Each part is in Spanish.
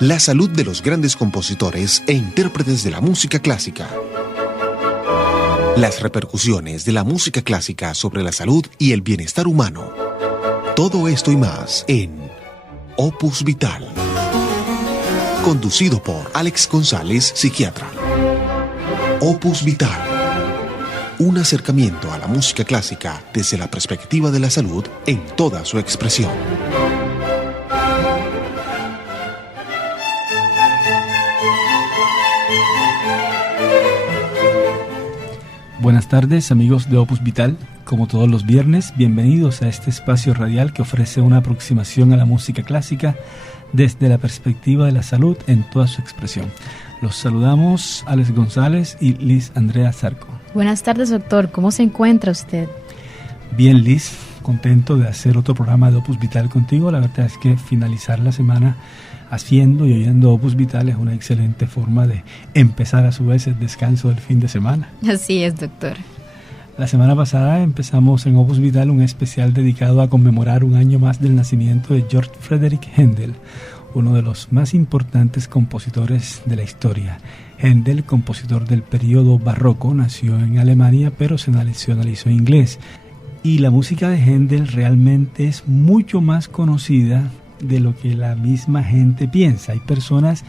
La salud de los grandes compositores e intérpretes de la música clásica. Las repercusiones de la música clásica sobre la salud y el bienestar humano. Todo esto y más en Opus Vital. Conducido por Alex González, psiquiatra. Opus Vital. Un acercamiento a la música clásica desde la perspectiva de la salud en toda su expresión. Buenas tardes, amigos de Opus Vital. Como todos los viernes, bienvenidos a este espacio radial que ofrece una aproximación a la música clásica desde la perspectiva de la salud en toda su expresión. Los saludamos Alex González y Liz Andrea Zarco. Buenas tardes, doctor. ¿Cómo se encuentra usted? Bien, Liz. Contento de hacer otro programa de Opus Vital contigo. La verdad es que finalizar la semana haciendo y oyendo Opus Vital es una excelente forma de empezar a su vez el descanso del fin de semana. Así es, doctor. La semana pasada empezamos en Opus Vital un especial dedicado a conmemorar un año más del nacimiento de Georg Friedrich Händel, uno de los más importantes compositores de la historia. Händel, compositor del periodo barroco, nació en Alemania pero se nacionalizó inglés. Y la música de Händel realmente es mucho más conocida de lo que la misma gente piensa. Hay personas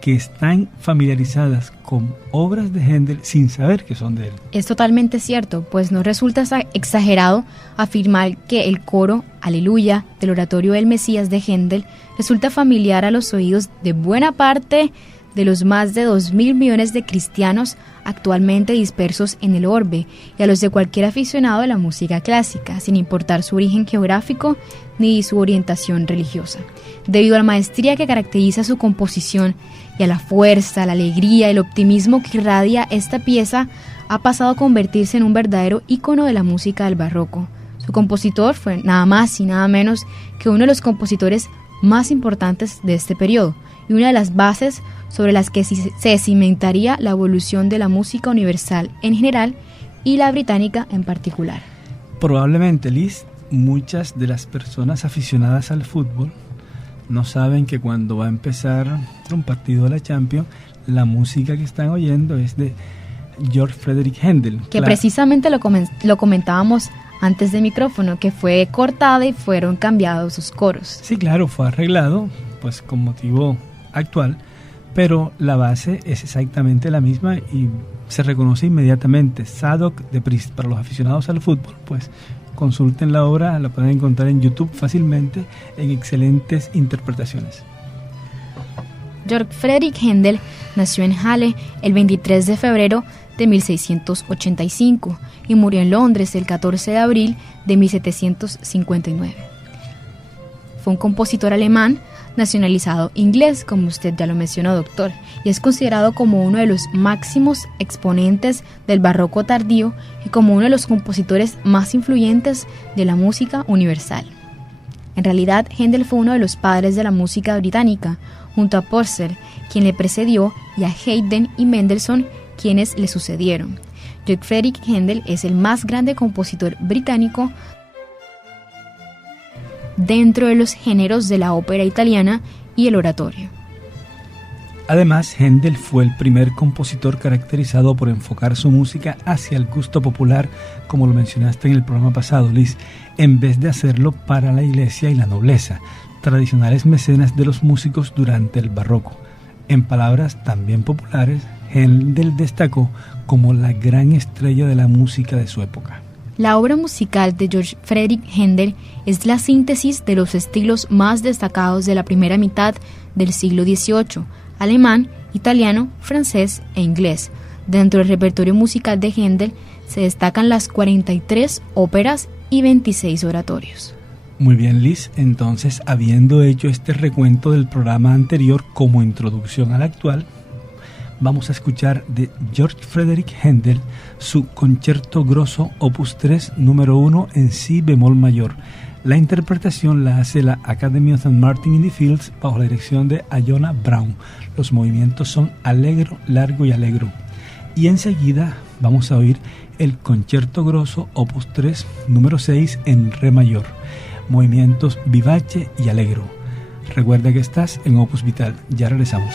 que están familiarizadas con obras de Händel sin saber que son de él. Es totalmente cierto, pues no resulta exagerado afirmar que el coro Aleluya del oratorio El Mesías de Händel resulta familiar a los oídos de buena parte de los más de 2.000 millones de cristianos actualmente dispersos en el orbe y a los de cualquier aficionado de la música clásica, sin importar su origen geográfico ni su orientación religiosa. Debido a la maestría que caracteriza su composición y a la fuerza, la alegría y el optimismo que irradia esta pieza, ha pasado a convertirse en un verdadero ícono de la música del barroco. Su compositor fue nada más y nada menos que uno de los compositores más importantes de este periodo y una de las bases sobre las que se cimentaría la evolución de la música universal en general y la británica en particular. Probablemente, Liz, muchas de las personas aficionadas al fútbol no saben que cuando va a empezar un partido de la Champions, la música que están oyendo es de Georg Friedrich Händel. Que precisamente lo comentábamos antes de micrófono, que fue cortada y fueron cambiados sus coros. Sí, claro, fue arreglado pues con motivo actual, pero la base es exactamente la misma y se reconoce inmediatamente. Zadok de Priest, para los aficionados al fútbol, pues consulten la obra, la pueden encontrar en YouTube fácilmente en excelentes interpretaciones. Georg Friedrich Händel nació en Halle el 23 de febrero de 1685 y murió en Londres el 14 de abril de 1759. Fue un compositor alemán nacionalizado inglés, como usted ya lo mencionó, doctor, y es considerado como uno de los máximos exponentes del barroco tardío y como uno de los compositores más influyentes de la música universal. En realidad, Händel fue uno de los padres de la música británica, junto a Purcell, quien le precedió, y a Haydn y Mendelssohn, quienes le sucedieron. Georg Friedrich Händel es el más grande compositor británico dentro de los géneros de la ópera italiana y el oratorio. Además, Händel fue el primer compositor caracterizado por enfocar su música hacia el gusto popular, como lo mencionaste en el programa pasado, Liz, en vez de hacerlo para la iglesia y la nobleza, tradicionales mecenas de los músicos durante el barroco. En palabras también populares, Händel destacó como la gran estrella de la música de su época. La obra musical de Georg Friedrich Händel es la síntesis de los estilos más destacados de la primera mitad del siglo XVIII, alemán, italiano, francés e inglés. Dentro del repertorio musical de Händel se destacan las 43 óperas y 26 oratorios. Muy bien, Liz. Entonces, habiendo hecho este recuento del programa anterior como introducción al actual, vamos a escuchar de Georg Friedrich Händel su Concierto Grosso Opus 3 número 1 en si bemol mayor. La interpretación la hace la Academy of St. Martin in the Fields bajo la dirección de Iona Brown. Los movimientos son allegro, largo y allegro. Y enseguida vamos a oír el Concierto Grosso Opus 3 número 6 en re mayor. Movimientos vivace y allegro. Recuerda que estás en Opus Vital. Ya regresamos.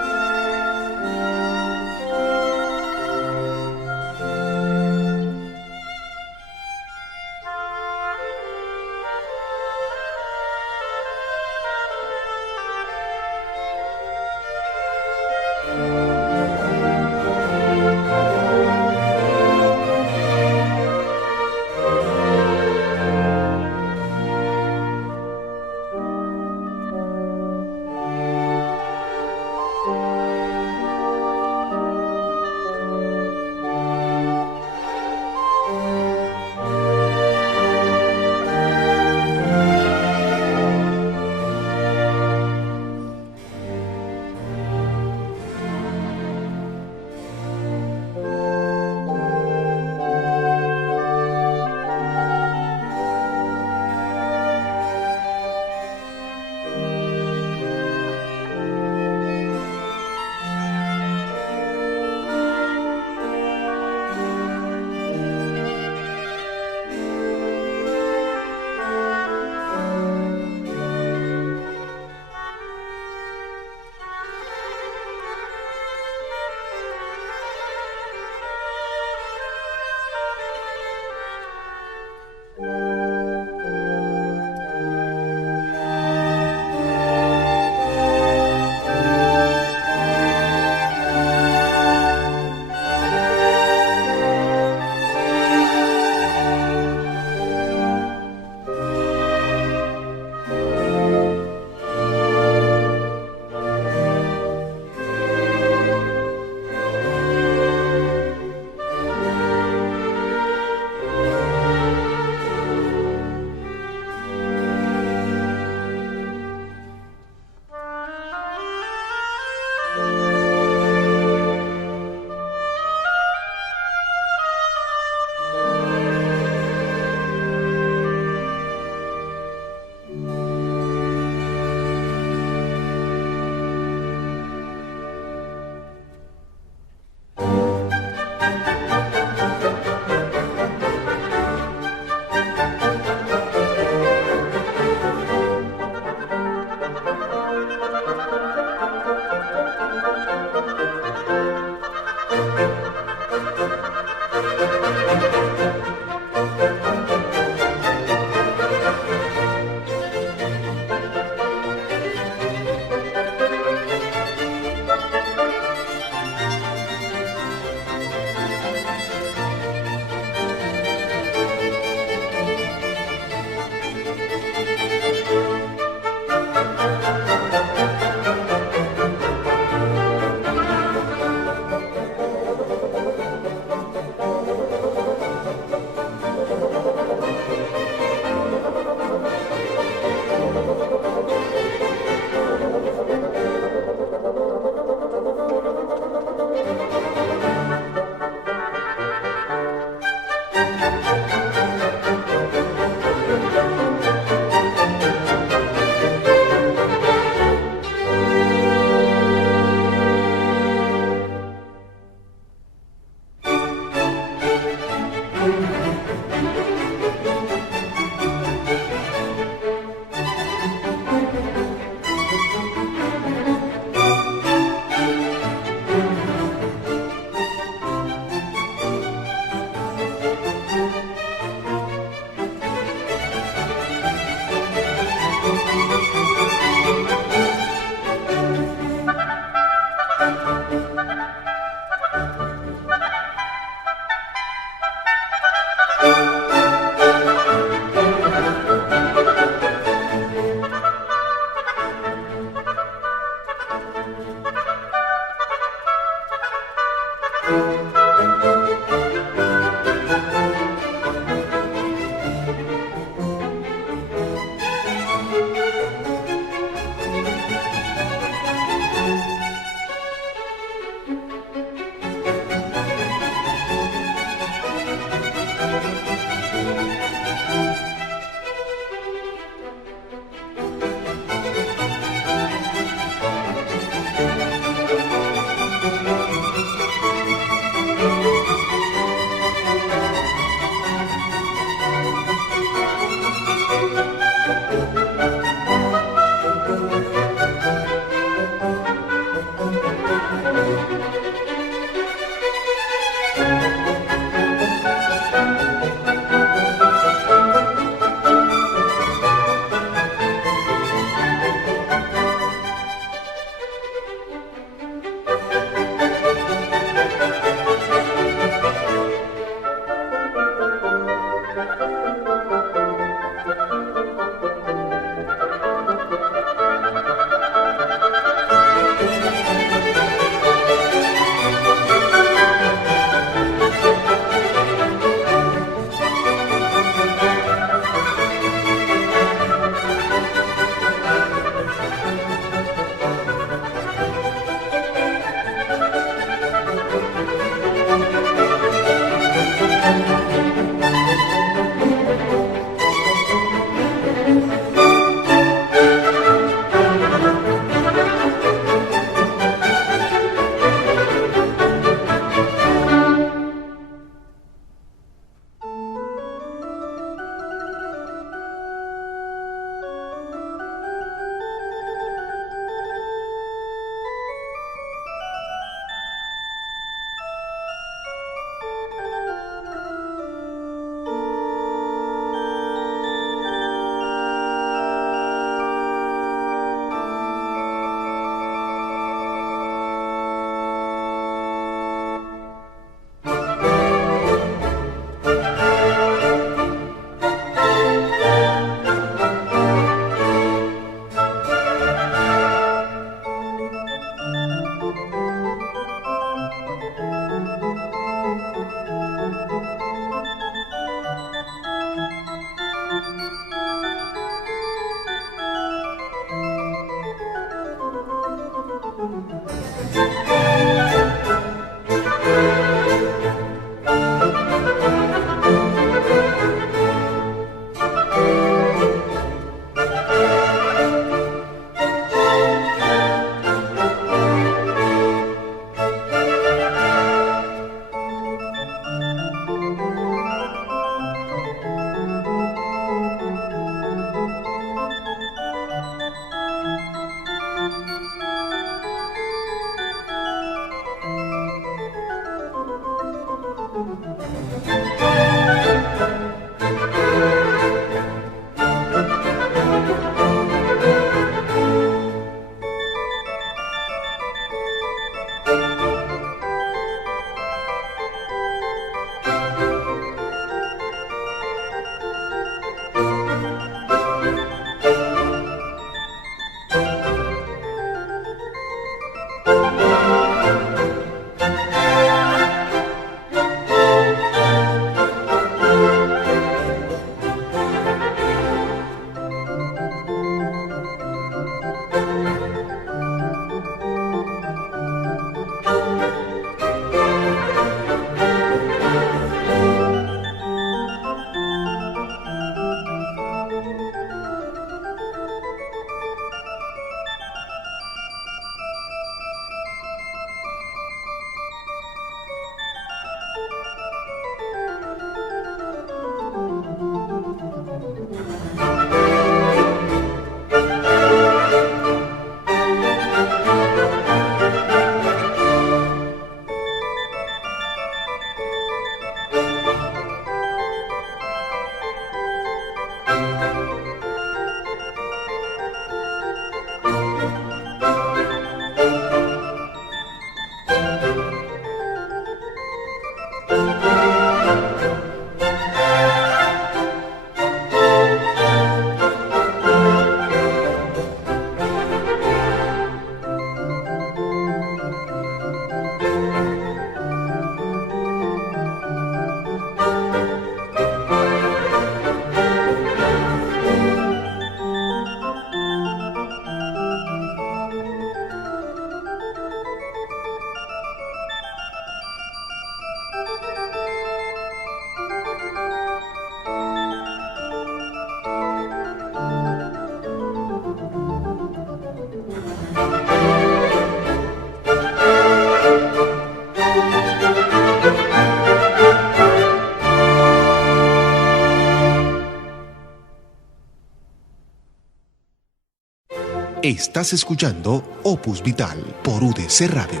Estás escuchando Opus Vital por UDC Radio.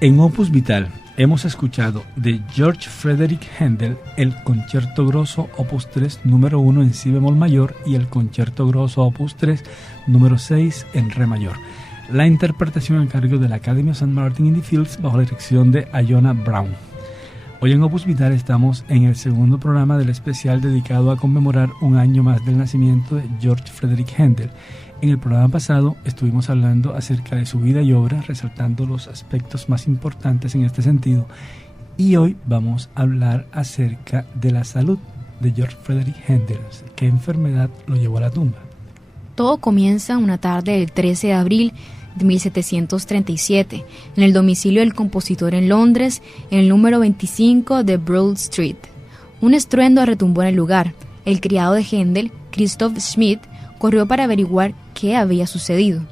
En Opus Vital hemos escuchado de George Frederick Händel el Concierto Grosso Opus 3 número 1 en si bemol mayor y el Concierto Grosso Opus 3 número 6 en re mayor. La interpretación a cargo de la Academy of St. Martin in the Fields bajo la dirección de Iona Brown. Hoy en Opus Vital estamos en el segundo programa del especial dedicado a conmemorar un año más del nacimiento de George Frederick Händel. En el programa pasado estuvimos hablando acerca de su vida y obra, resaltando los aspectos más importantes en este sentido. Y hoy vamos a hablar acerca de la salud de George Frederick Händel. ¿Qué enfermedad lo llevó a la tumba? Todo comienza una tarde del 13 de abril de 1737, en el domicilio del compositor en Londres, en el número 25 de Broad Street. Un estruendo retumbó en el lugar. El criado de Händel, Christoph Schmidt, corrió para averiguar qué había sucedido.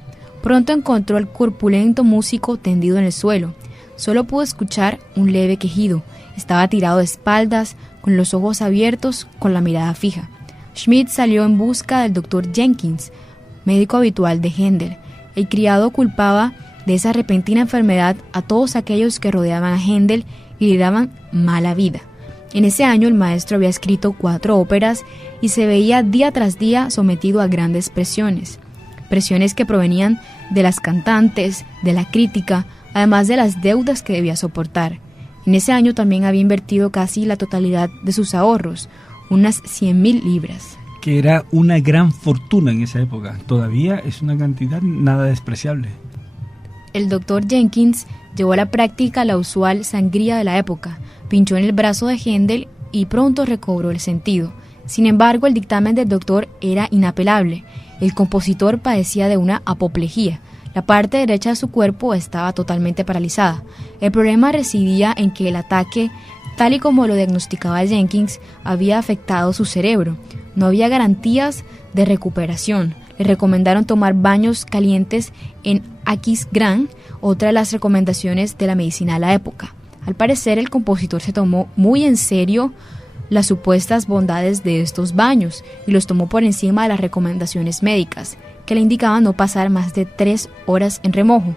Pronto encontró al corpulento músico tendido en el suelo. Solo pudo escuchar un leve quejido. Estaba tirado de espaldas, con los ojos abiertos, con la mirada fija. Schmidt salió en busca del doctor Jenkins, médico habitual de Händel. El criado culpaba de esa repentina enfermedad a todos aquellos que rodeaban a Händel y le daban mala vida. En ese año el maestro había escrito 4 óperas y se veía día tras día sometido a grandes presiones que provenían de las cantantes, de la crítica, además de las deudas que debía soportar. En ese año también había invertido casi la totalidad de sus ahorros, unas 100.000 libras. Que era una gran fortuna en esa época. Todavía es una cantidad nada despreciable. El doctor Jenkins llevó a la práctica la usual sangría de la época, pinchó en el brazo de Händel y pronto recobró el sentido. Sin embargo, el dictamen del doctor era inapelable. El compositor padecía de una apoplejía. La parte derecha de su cuerpo estaba totalmente paralizada. El problema residía en que el ataque, tal y como lo diagnosticaba Jenkins, había afectado su cerebro. No había garantías de recuperación. Le recomendaron tomar baños calientes en Aquisgrán, otra de las recomendaciones de la medicina de la época. Al parecer, el compositor se tomó muy en serio las supuestas bondades de estos baños y los tomó por encima de las recomendaciones médicas, que le indicaban no pasar más de 3 horas en remojo,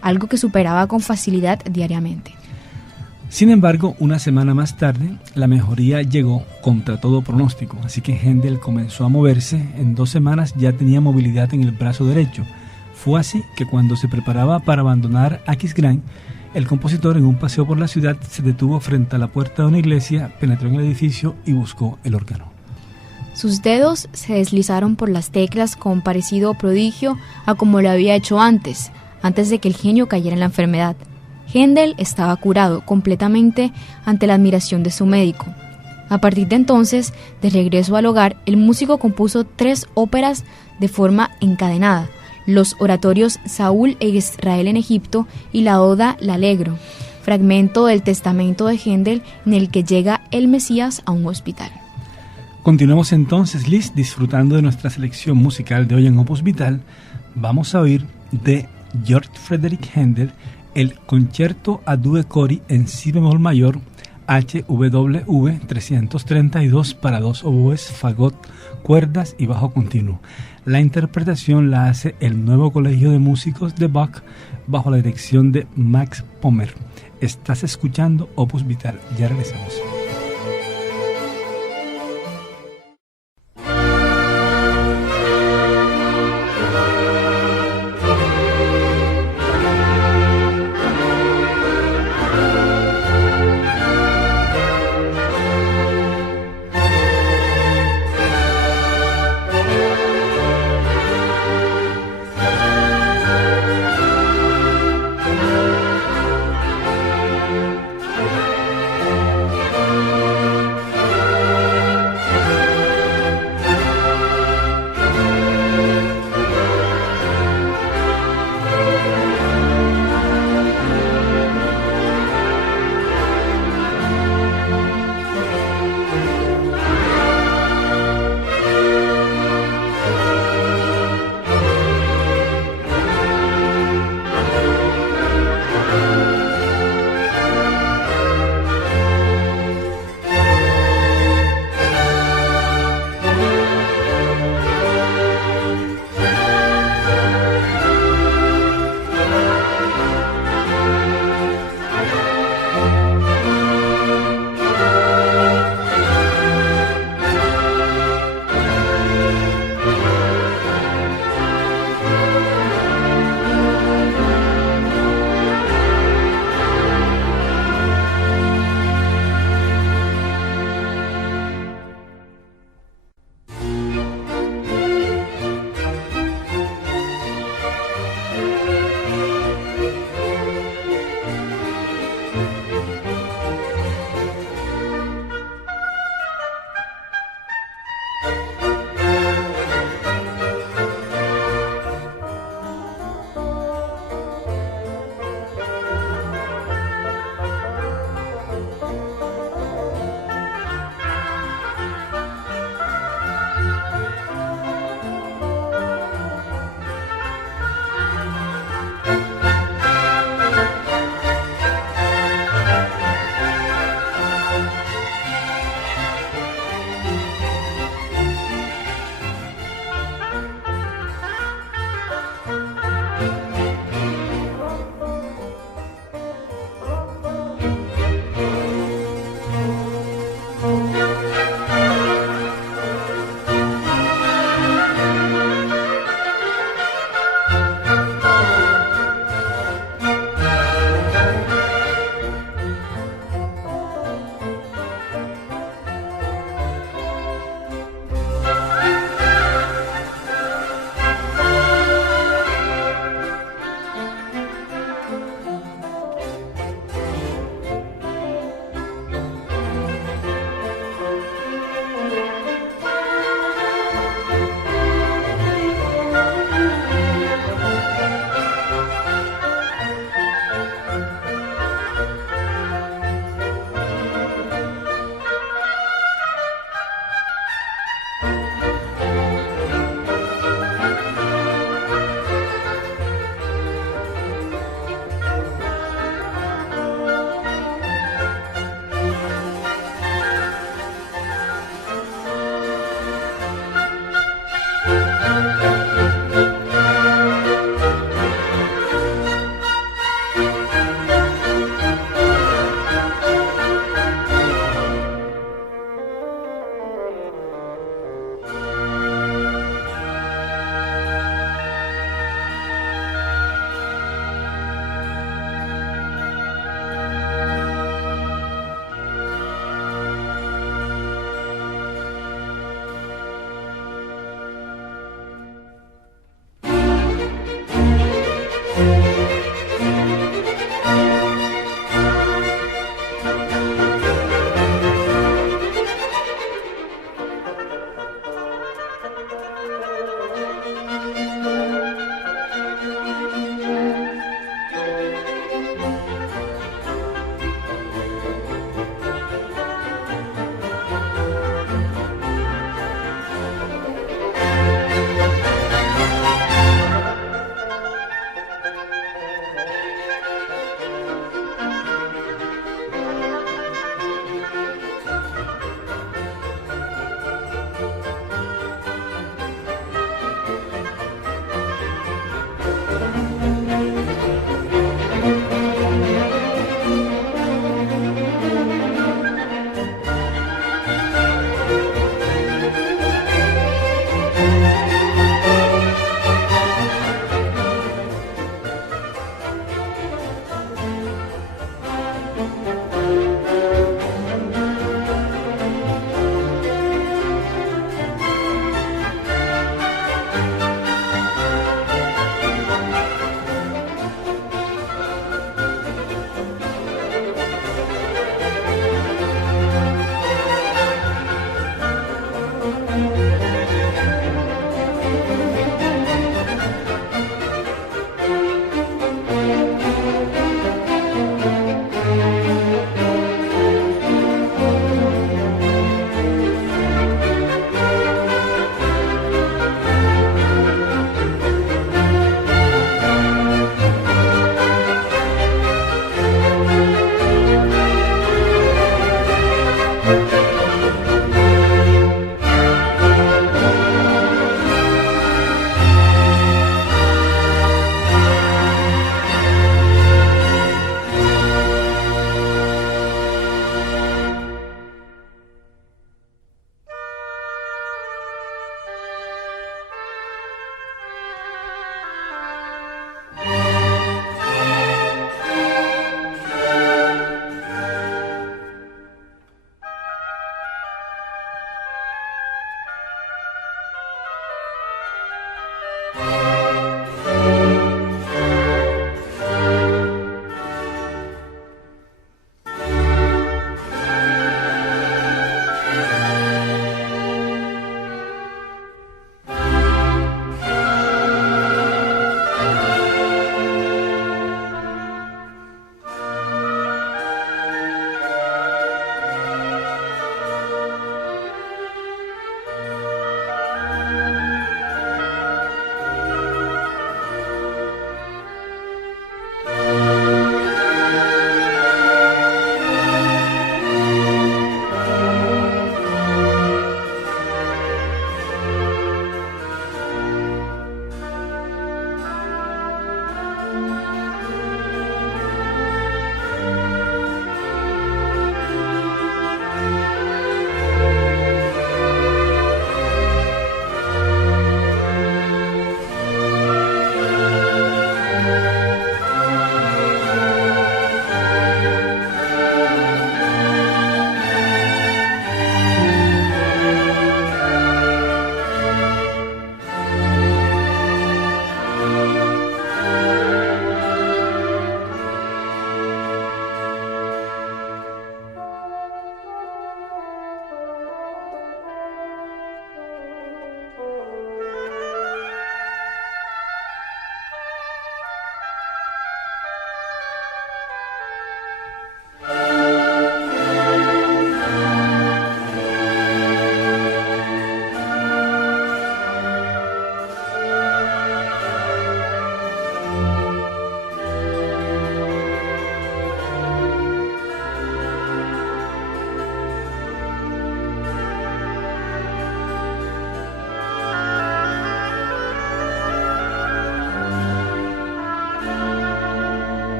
algo que superaba con facilidad diariamente. Sin embargo, una semana más tarde, la mejoría llegó contra todo pronóstico, así que Händel comenzó a moverse. En 2 semanas ya tenía movilidad en el brazo derecho. Fue así que cuando se preparaba para abandonar Aquisgrán, el compositor, en un paseo por la ciudad, se detuvo frente a la puerta de una iglesia, penetró en el edificio y buscó el órgano. Sus dedos se deslizaron por las teclas con parecido prodigio a como lo había hecho antes de que el genio cayera en la enfermedad. Händel estaba curado completamente ante la admiración de su médico. A partir de entonces, de regreso al hogar, el músico compuso 3 óperas de forma encadenada: los oratorios Saúl e Israel en Egipto y la Oda L'Allegro, fragmento del testamento de Händel en el que llega el Mesías a un hospital. Continuamos entonces, Liz, disfrutando de nuestra selección musical de hoy en Opus Vital. Vamos a oír de George Frederick Händel el Concierto a Due Cori en si bemol mayor, HWV 332 para 2 oboes, fagot, cuerdas y bajo continuo. La interpretación la hace el Nuevo Colegio de Músicos de Bach bajo la dirección de Max Pommer. Estás escuchando Opus Vital. Ya regresamos.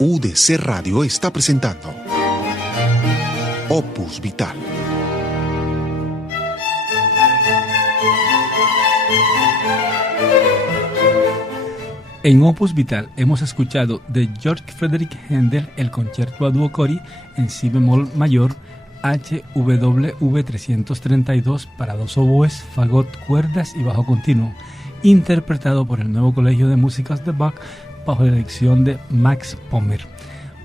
UDC Radio está presentando Opus Vital. En Opus Vital hemos escuchado de Georg Friedrich Händel el concierto a dúo Cori en si bemol mayor HWV 332 para dos oboes, fagot, cuerdas y bajo continuo, interpretado por el nuevo Colegio de Músicos de Bach bajo la dirección de Max Pommer.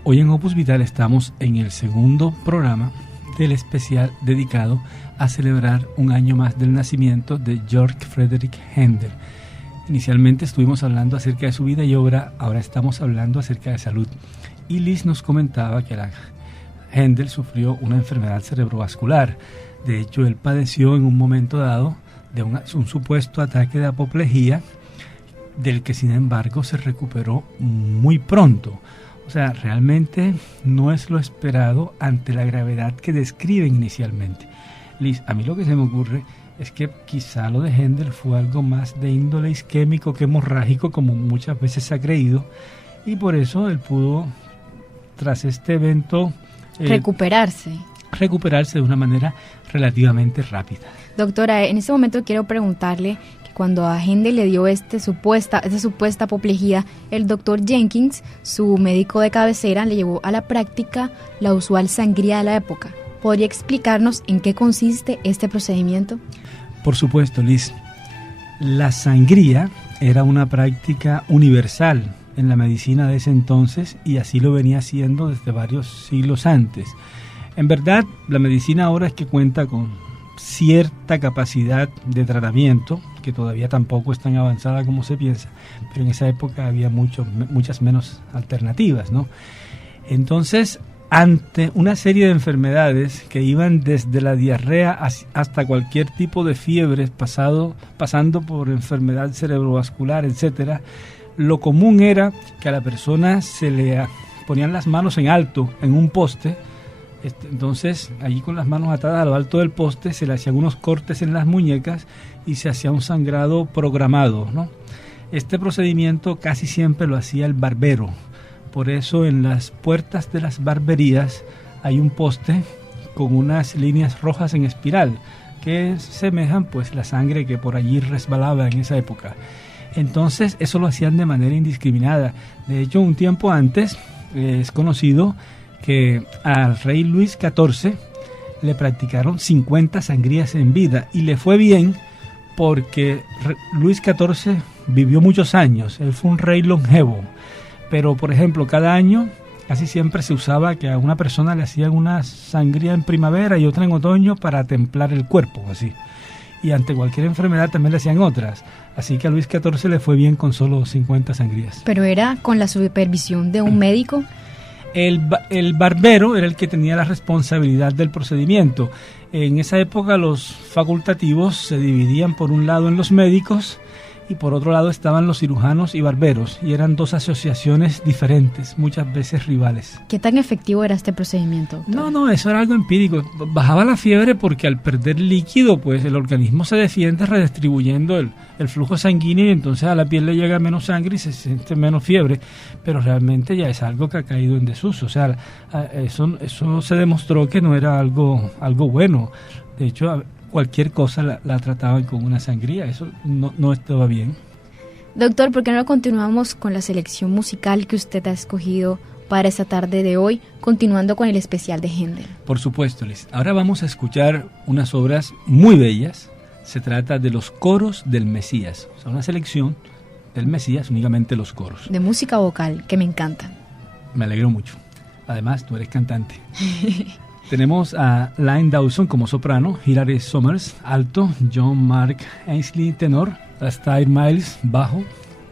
Hoy en Opus Vital estamos en el segundo programa del especial dedicado a celebrar un año más del nacimiento de Georg Friedrich Händel. Inicialmente estuvimos hablando acerca de su vida y obra, ahora estamos hablando acerca de salud. Y Liz nos comentaba que Händel sufrió una enfermedad cerebrovascular. De hecho, él padeció en un momento dado de un supuesto ataque de apoplejía, del que sin embargo se recuperó muy pronto. O sea, realmente no es lo esperado ante la gravedad que describen inicialmente. Liz, a mí lo que se me ocurre es que quizá lo de Händel fue algo más de índole isquémico que hemorrágico, como muchas veces se ha creído, y por eso él pudo, tras este evento, recuperarse de una manera relativamente rápida. Doctora, en este momento quiero preguntarle que cuando a Händel le dio esta supuesta apoplejía, el doctor Jenkins, su médico de cabecera, le llevó a la práctica la usual sangría de la época. ¿Podría explicarnos en qué consiste este procedimiento? Por supuesto, Liz. La sangría era una práctica universal en la medicina de ese entonces y así lo venía haciendo desde varios siglos antes. En verdad, la medicina ahora es que cuenta con cierta capacidad de tratamiento, que todavía tampoco es tan avanzada como se piensa, pero en esa época había muchas menos alternativas, ¿no? Entonces, ante una serie de enfermedades que iban desde la diarrea hasta cualquier tipo de fiebre, pasando por enfermedad cerebrovascular, etcétera, lo común era que a la persona se le ponían las manos en alto en un poste. Entonces, allí con las manos atadas a lo alto del poste se le hacían unos cortes en las muñecas y se hacía un sangrado programado, ¿no? Este procedimiento casi siempre lo hacía el barbero. Por eso en las puertas de las barberías hay un poste con unas líneas rojas en espiral que semejan pues la sangre que por allí resbalaba en esa época. Entonces eso lo hacían de manera indiscriminada. De hecho, un tiempo antes es conocido que al rey Luis XIV le practicaron 50 sangrías en vida y le fue bien porque Luis XIV vivió muchos años, él fue un rey longevo. Pero, por ejemplo, cada año casi siempre se usaba que a una persona le hacían una sangría en primavera y otra en otoño para templar el cuerpo, así. Y ante cualquier enfermedad también le hacían otras. Así que a Luis XIV le fue bien con solo 50 sangrías. ¿Pero era con la supervisión de un médico? El barbero era el que tenía la responsabilidad del procedimiento. En esa época los facultativos se dividían por un lado en los médicos y por otro lado estaban los cirujanos y barberos, y eran dos asociaciones diferentes, muchas veces rivales. ¿Qué tan efectivo era este procedimiento, doctor? No, eso era algo empírico. Bajaba la fiebre porque al perder líquido, pues el organismo se defiende redistribuyendo el flujo sanguíneo y entonces a la piel le llega menos sangre y se siente menos fiebre, pero realmente ya es algo que ha caído en desuso. O sea, eso se demostró que no era algo bueno. De hecho, cualquier cosa la trataban con una sangría, eso no estaba bien. Doctor, ¿por qué no continuamos con la selección musical que usted ha escogido para esta tarde de hoy, continuando con el especial de Händel? Por supuesto, Liz. Ahora vamos a escuchar unas obras muy bellas. Se trata de los coros del Mesías. O sea, una selección del Mesías, únicamente los coros. De música vocal, que me encantan. Me alegro mucho. Además, tú eres cantante. Tenemos a Lynne Dawson como soprano, Hilary Summers, alto, John Mark Ainsley, tenor, Alastair Miles, bajo,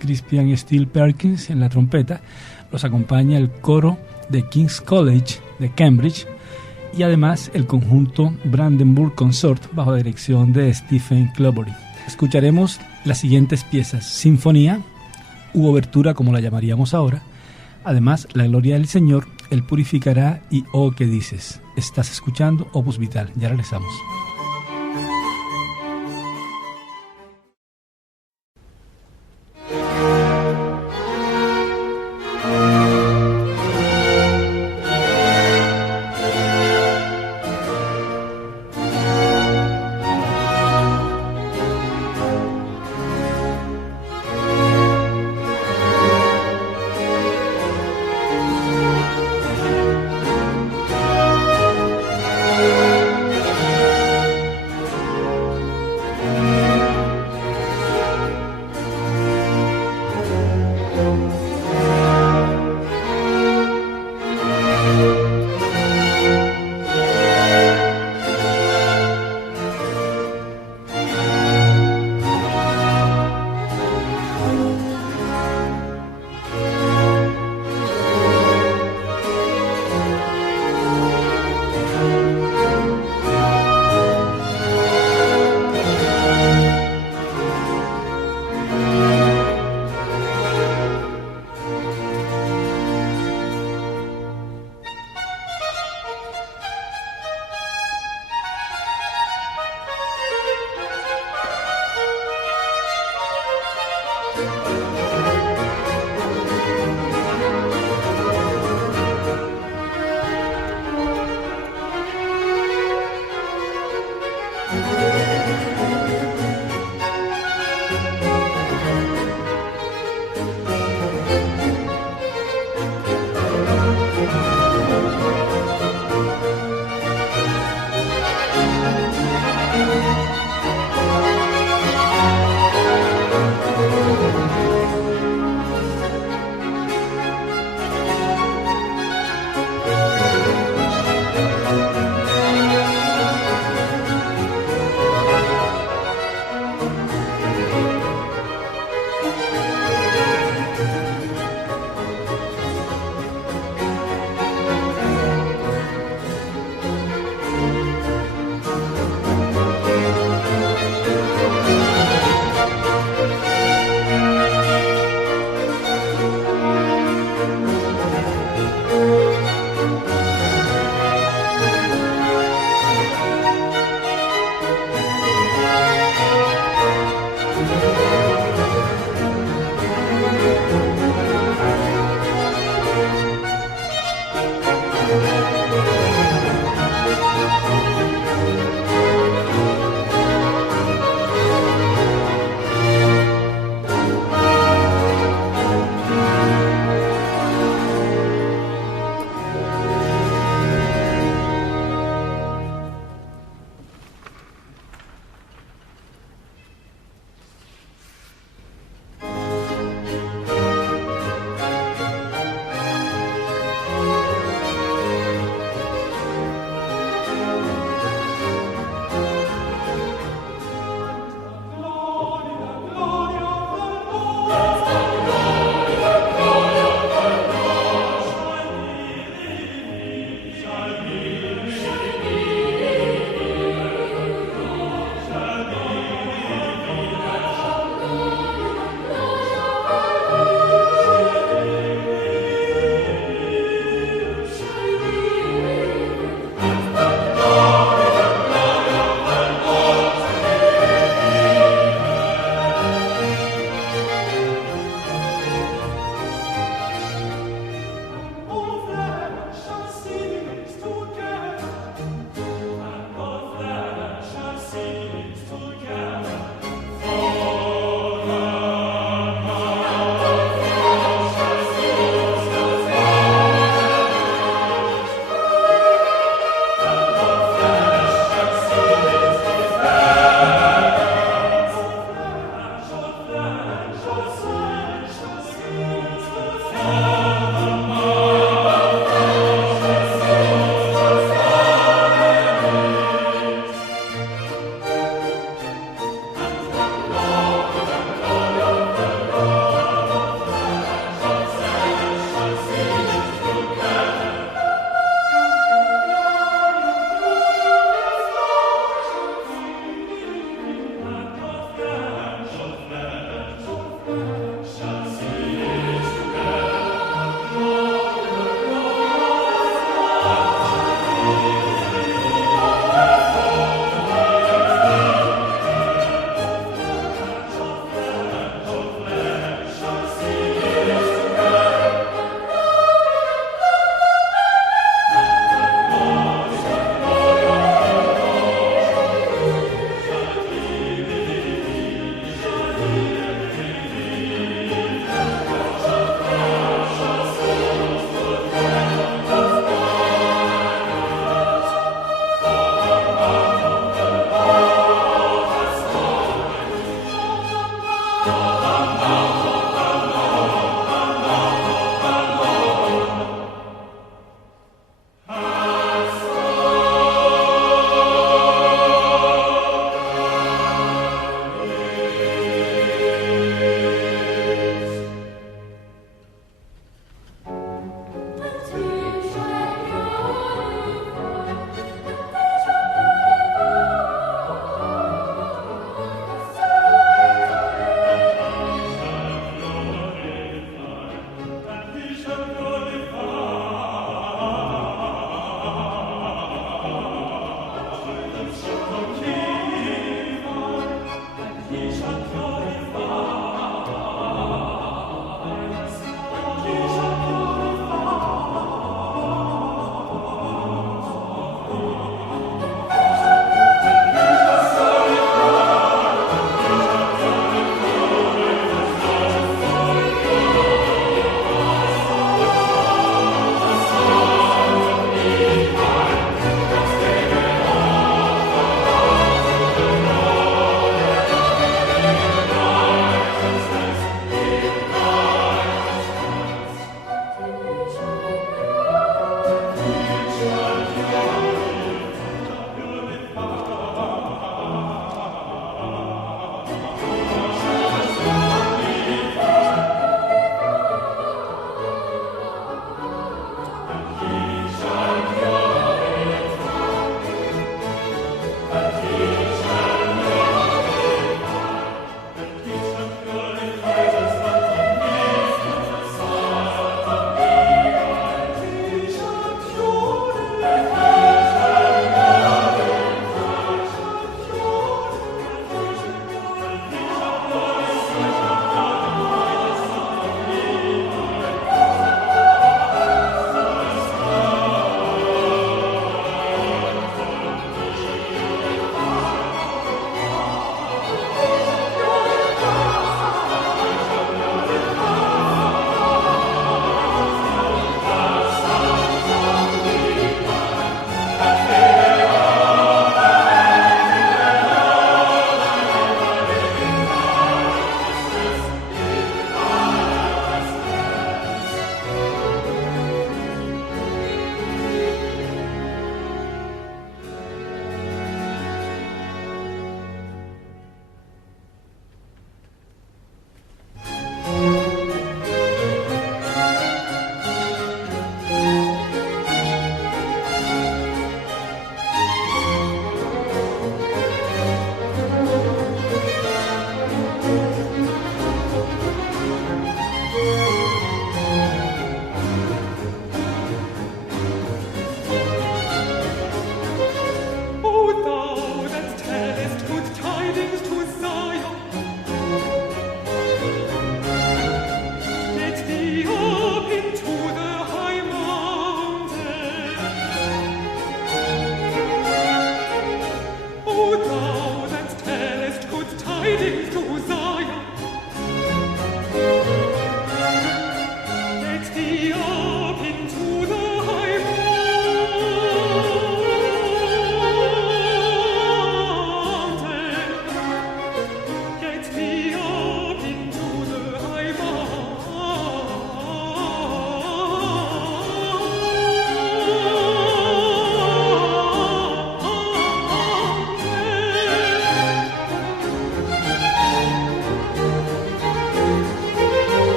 Crispian Steele Perkins en la trompeta. Los acompaña el coro de King's College de Cambridge y además el conjunto Brandenburg Consort bajo la dirección de Stephen Clobury. Escucharemos las siguientes piezas: Sinfonía u Obertura, como la llamaríamos ahora. Además, La Gloria del Señor, Él Purificará y Oh, ¿qué dices? Estás escuchando Opus Vital. Ya regresamos.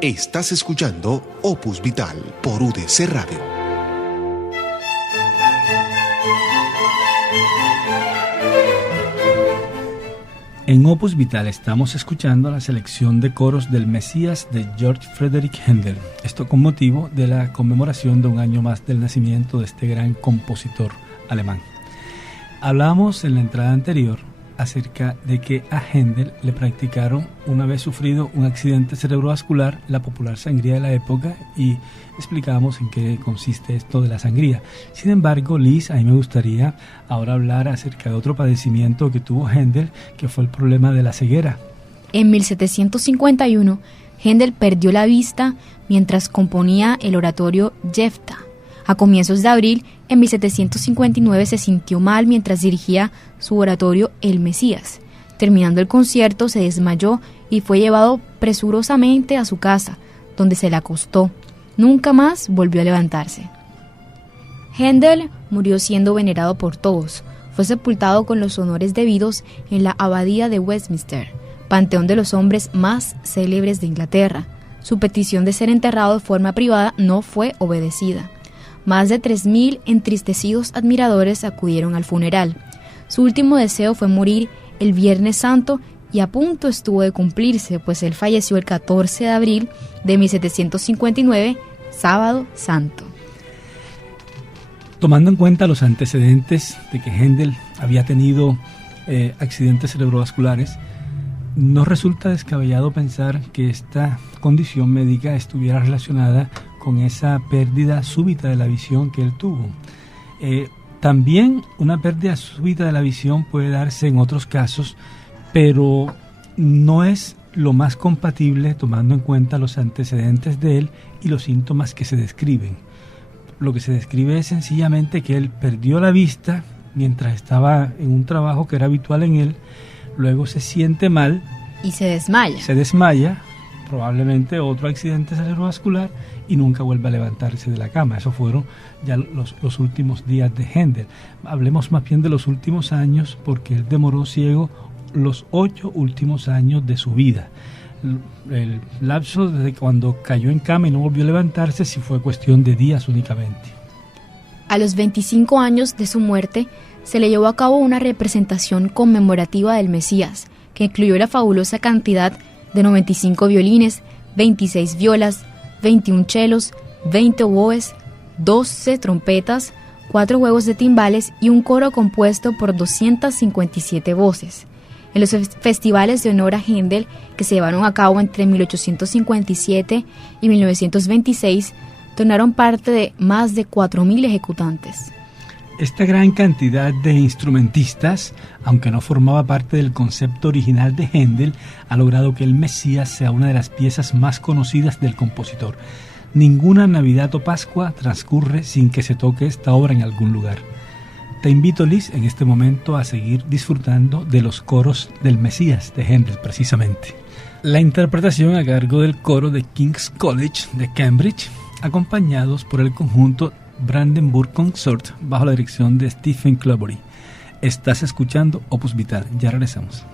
Estás escuchando Opus Vital por UDC Radio. En Opus Vital estamos escuchando la selección de coros del Mesías de George Frederick Händel. Esto con motivo de la conmemoración de un año más del nacimiento de este gran compositor alemán. Hablábamos en la entrada anterior acerca de que a Händel le practicaron, una vez sufrido un accidente cerebrovascular, la popular sangría de la época, y explicábamos en qué consiste esto de la sangría. Sin embargo, Liz, a mí me gustaría ahora hablar acerca de otro padecimiento que tuvo Händel, que fue el problema de la ceguera. En 1751, Händel perdió la vista mientras componía el oratorio Jefta. A comienzos de abril, en 1759, se sintió mal mientras dirigía su oratorio El Mesías. Terminando el concierto, se desmayó y fue llevado presurosamente a su casa, donde se le acostó. Nunca más volvió a levantarse. Händel murió siendo venerado por todos. Fue sepultado con los honores debidos en la abadía de Westminster, panteón de los hombres más célebres de Inglaterra. Su petición de ser enterrado de forma privada no fue obedecida. Más de 3.000 entristecidos admiradores acudieron al funeral. Su último deseo fue morir el Viernes Santo y a punto estuvo de cumplirse, pues él falleció el 14 de abril de 1759, Sábado Santo. Tomando en cuenta los antecedentes de que Händel había tenido accidentes cerebrovasculares, no resulta descabellado pensar que esta condición médica estuviera relacionada con esa pérdida súbita de la visión que él tuvo. También una pérdida súbita de la visión puede darse en otros casos, pero no es lo más compatible tomando en cuenta los antecedentes de él y los síntomas que se describen. Lo que se describe es sencillamente que él perdió la vista mientras estaba en un trabajo que era habitual en él, luego se siente mal y se desmaya, probablemente otro accidente cerebrovascular, y nunca vuelve a levantarse de la cama. Esos fueron ya los últimos días de Händel. Hablemos más bien de los últimos años, porque él demoró ciego los 8 últimos años de su vida. El lapso desde cuando cayó en cama y no volvió a levantarse sí fue cuestión de días únicamente. A los 25 años de su muerte se le llevó a cabo una representación conmemorativa del Mesías, que incluyó la fabulosa cantidad de 95 violines, 26 violas, 21 chelos, 20 oboes, 12 trompetas, 4 juegos de timbales y un coro compuesto por 257 voces. En los festivales de honor a Händel, que se llevaron a cabo entre 1857 y 1926, tornaron parte de más de 4.000 ejecutantes. Esta gran cantidad de instrumentistas, aunque no formaba parte del concepto original de Händel, ha logrado que el Mesías sea una de las piezas más conocidas del compositor. Ninguna Navidad o Pascua transcurre sin que se toque esta obra en algún lugar. Te invito, Liz, en este momento a seguir disfrutando de los coros del Mesías de Händel, precisamente. La interpretación a cargo del coro de King's College de Cambridge, acompañados por el conjunto Brandenburg Consort bajo la dirección de Stephen Clobury. Estás escuchando Opus Vital. Ya regresamos.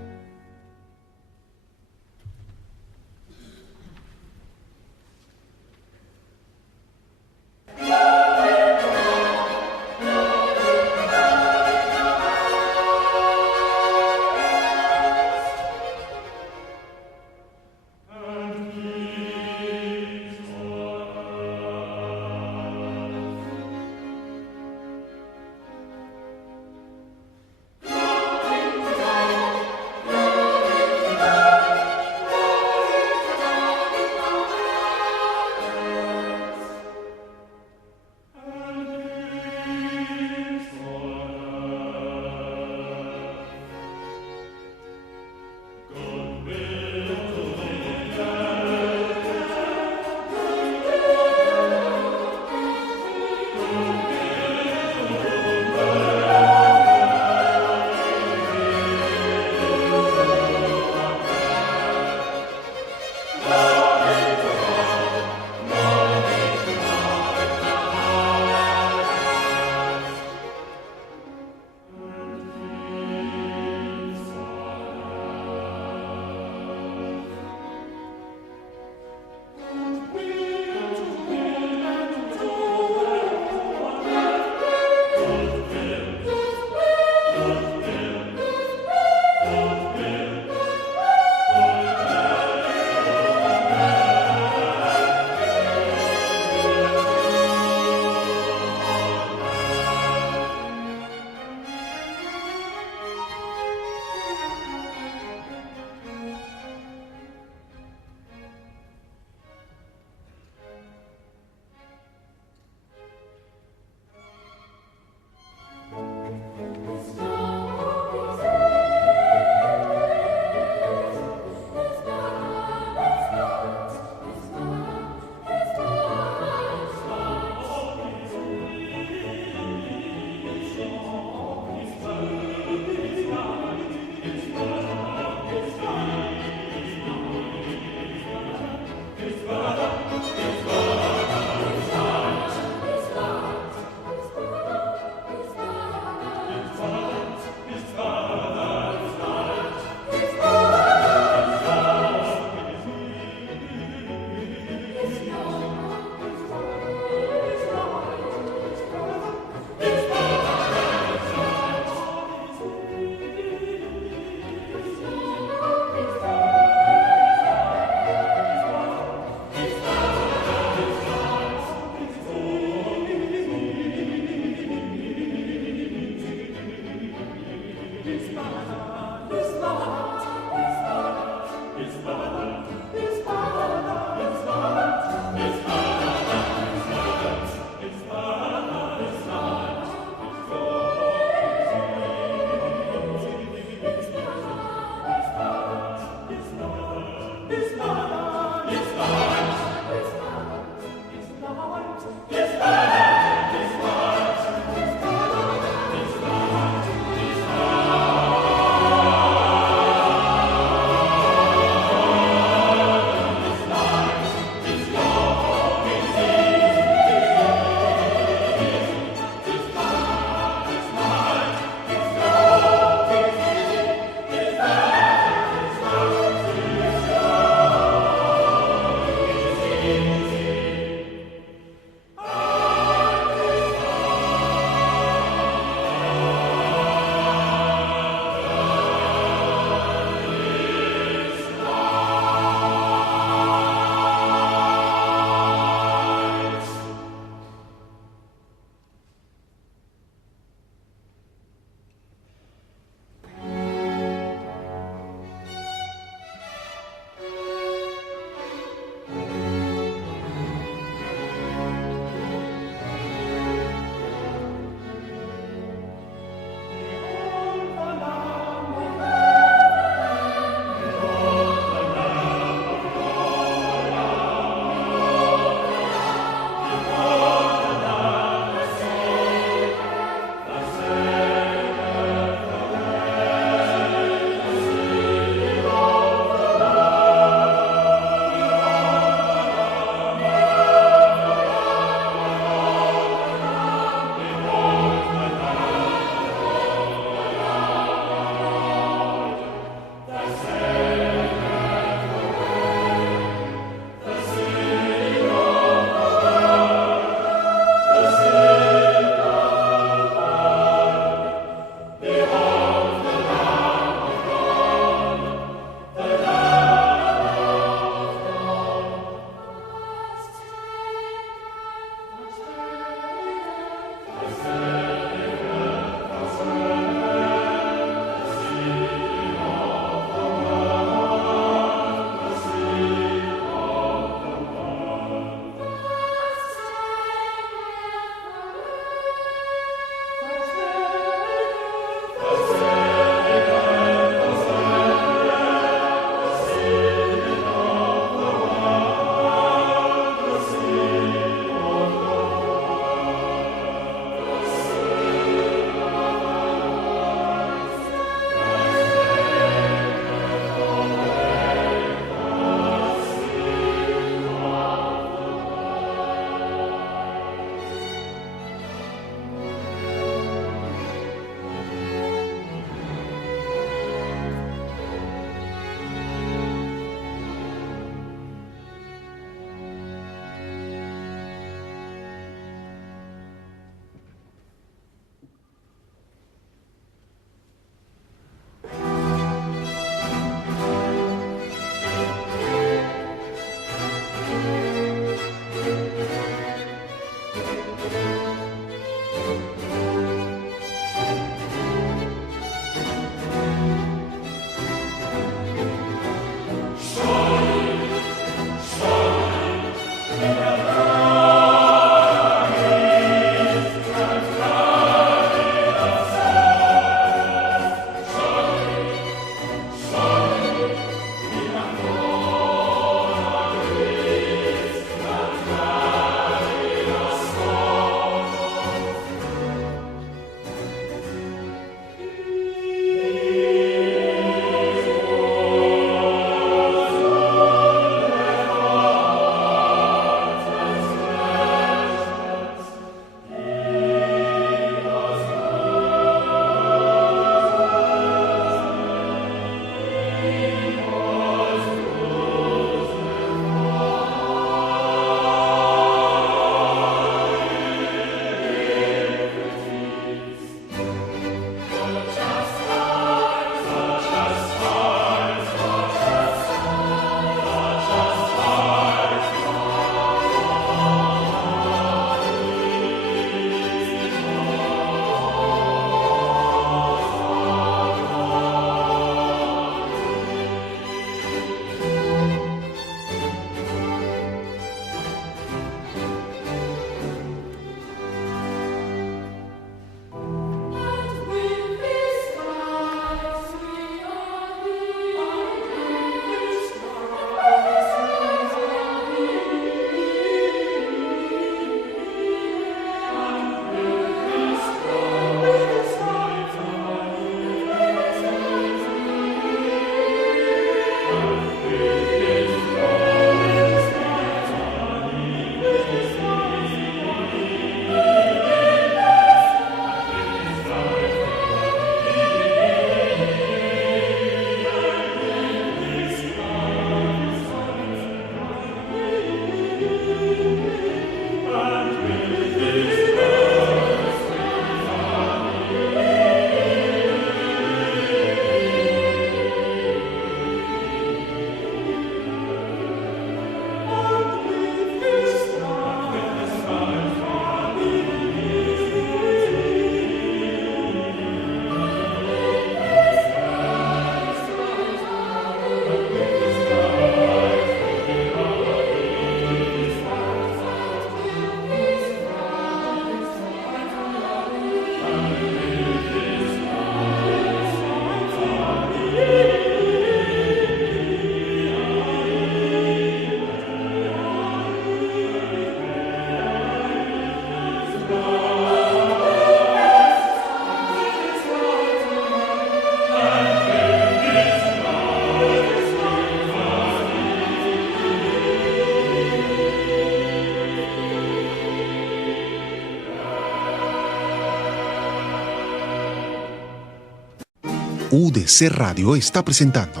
UDC Radio está presentando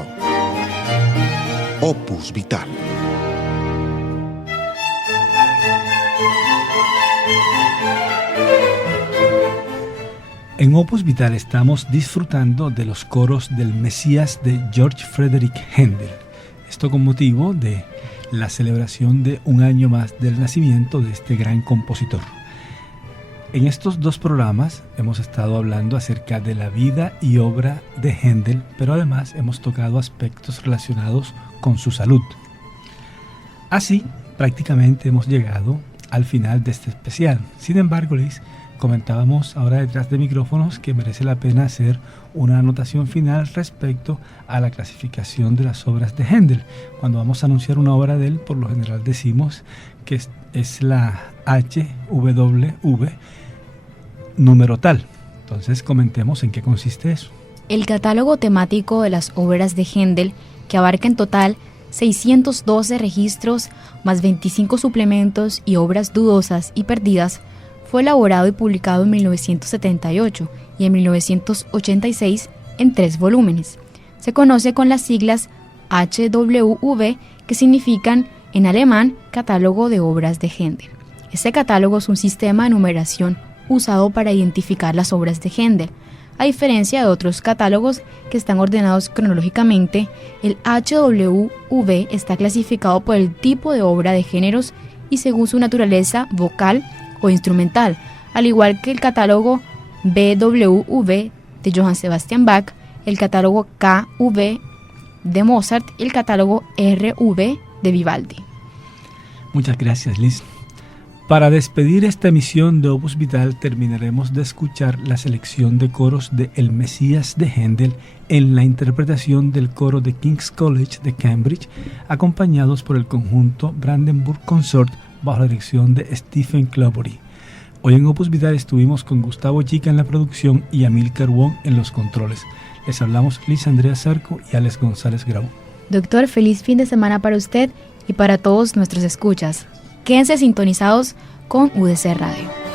Opus Vital. En Opus Vital estamos disfrutando de los coros del Mesías de George Frederick Händel. Esto con motivo de la celebración de un año más del nacimiento de este gran compositor. En estos dos programas hemos estado hablando acerca de la vida y obra de Händel, pero además hemos tocado aspectos relacionados con su salud. Así, prácticamente hemos llegado al final de este especial. Sin embargo, Liz, comentábamos ahora detrás de micrófonos que merece la pena hacer una anotación final respecto a la clasificación de las obras de Händel. Cuando vamos a anunciar una obra de él, por lo general decimos que es la HWV número tal. Entonces comentemos en qué consiste eso. El catálogo temático de las obras de Händel, que abarca en total 612 registros más 25 suplementos y obras dudosas y perdidas, fue elaborado y publicado en 1978 y en 1986 en 3 volúmenes. Se conoce con las siglas HWV, que significan en alemán Catálogo de Obras de Händel. Este catálogo es un sistema de numeración usado para identificar las obras de Händel. A diferencia de otros catálogos que están ordenados cronológicamente, el HWV está clasificado por el tipo de obra de géneros y según su naturaleza vocal o instrumental, al igual que el catálogo BWV de Johann Sebastian Bach, el catálogo KV de Mozart y el catálogo RV de Vivaldi. Muchas gracias, Liz. Para despedir esta emisión de Opus Vital terminaremos de escuchar la selección de coros de El Mesías de Händel en la interpretación del coro de King's College de Cambridge, acompañados por el conjunto Brandenburg Consort bajo la dirección de Stephen Clobury. Hoy en Opus Vital estuvimos con Gustavo Chica en la producción y Amílcar Wong en los controles. Les hablamos Liz Andrea Zarco y Alex González Grau. Doctor, feliz fin de semana para usted y para todos nuestros escuchas. Quédense sintonizados con UDC Radio.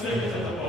Sing it